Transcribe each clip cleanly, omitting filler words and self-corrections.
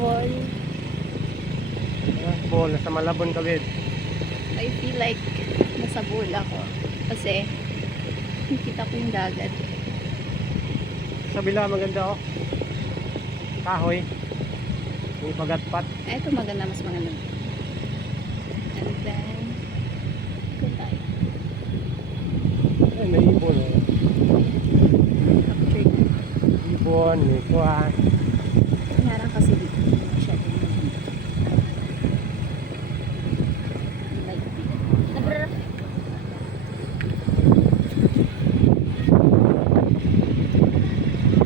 Bohol. Bohol, nasa Malabon Cavite. I feel like nasa Bohol ako. Kasi nakita ko yung dagat. Sa bila maganda oh. Kahoy. May pagatpat. Ito maganda, mas maganda. And then, ito tayo. Ay, may ibon oh. Capture na. Ibon, may kuwan. Narang kasi dito. Masyadong maganda. Like, nabra.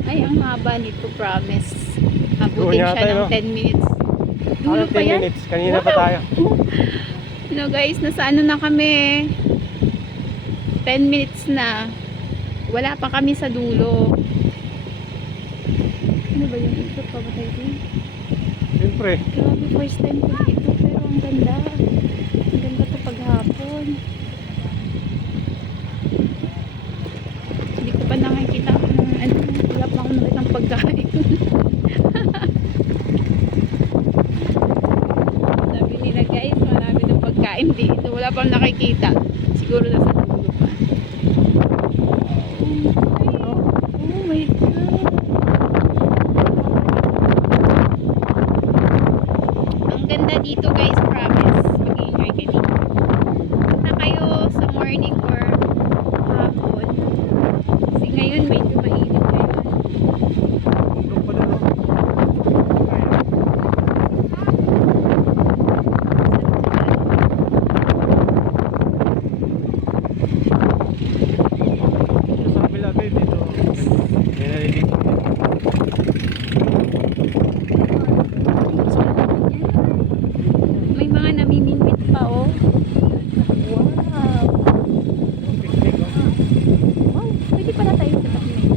Ay, ang haba nito, promise. Abutin Yata, siya ng no? 10 minutes. Dulo Ano, pa 10 yan? minutes. Kanina pa Wow! tayo. You know guys, nasa ano na kami. 10 minutes na. Wala pa kami sa dulo. Ano ba yung ikot pa ba tayo dito? Siyempre. Grabe, first time ko dito. Pero ang ganda. Ang ganda to paghapon. Hindi ko pa nakikita kung ano. Wala pa akong nakitang pagkain. Sabi nila guys, marami ng pagkain dito. Wala pa akong nakikita. Siguro nasa dulo pa. Oh my God. Ang ganda dito guys, promise. Mag-enjoy ka dito. Punta kayo sa morning or hapon. Kasi ngayon medyo mainit ngayon. Bundok pa doon oh. Dito sa kabila kayo dito. May nalilito. May mga namimingwit pa oh. Wow. Picnic oh. Wow, pwede pala tayo sa picnic.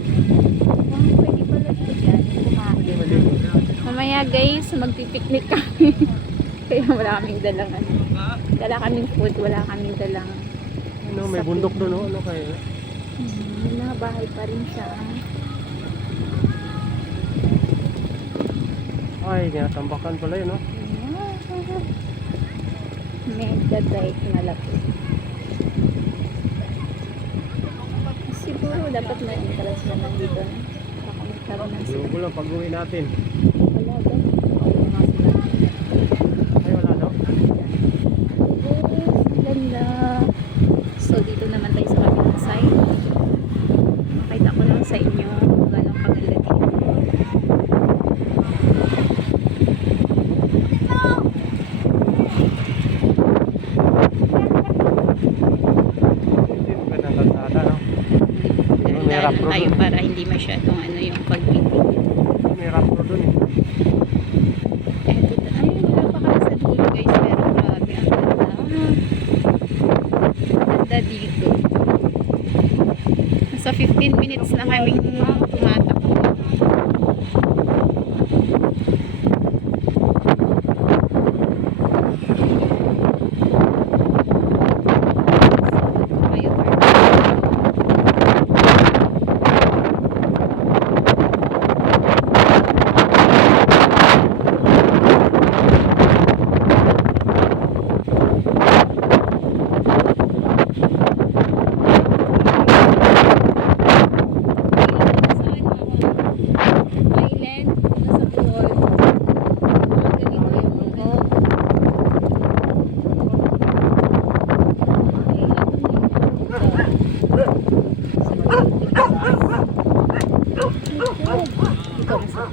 Wow, pwede pala ito dyan. Hindi Kumain. maligo. Mamaya guys, magpipiknik kami. Kaya wala kaming dalang ano. Dala kaming food, wala kaming dalang. Ano, may bundok doon oh. Ano kayo? May mga bahay pa rin siya. Ay, tinatambakan pala yun oh. Mega dike na laki. Siguro dapat may entrance na nandito na. Baka magkaroon ng sila. Lugo lang pag-uwi natin. Wala daw. Wala nga sila. Ay, wala daw. Oh, ganda. So, dito naman tayo sa kabilang side. Makita ko lang sa inyo kung gano'ng kaganda dito. Hindi magandang kalsada no. May Daan rough na road tayo doon. para hindi masyadong ano yung pagpipig. May rough road doon eh. Eto, ay, wala pa kami sa dulo guys, pero grabe, ang ganda. Ganda dito. Nasa 15 minutes na kaming tumatakbo.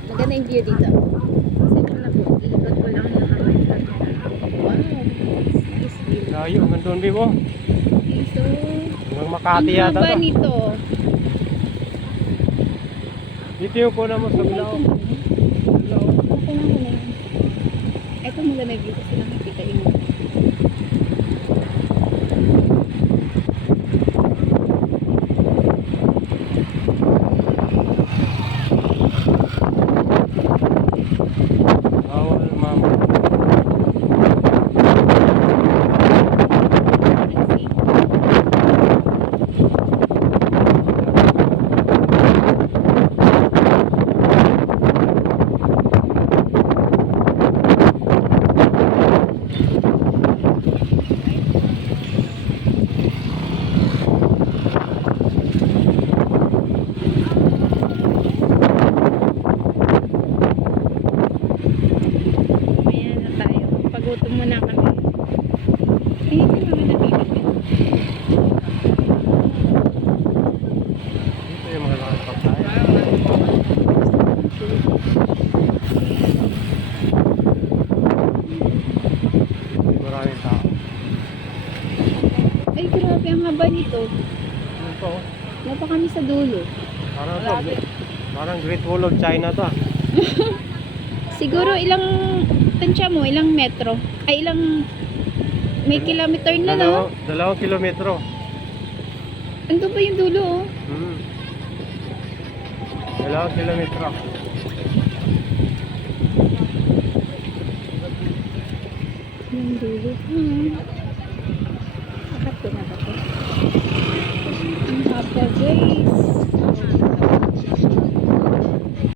Maganda yung view dito. Kasi ito na po, iikot ko lang yung camera. Wow, nice view. Layo, hanggang doon Bibo. Dito, Hanggang ang Makati yata haba to. nito. Dito yung kuna mo sa bilaw. Okay na yan. Ito maganda view kasi nakikita yung Bawal mama. Dito muna kami. Ay, ito naman nabibigyan. Dito yung mga lakad pagkain. Maraming tao. Ay, grabe, ang haba nito. Ano to? Wala pa kami sa dulo. Parang Great Wall of China to. Siguro ilang, tansya mo, ilang metro? Ay, ilang, may kilometer na, no? 2 kilometro. Ando ba yung dulo, oh? 2 kilometro. Yung dulo. Bakit ko na ba ito? Ang haba, guys.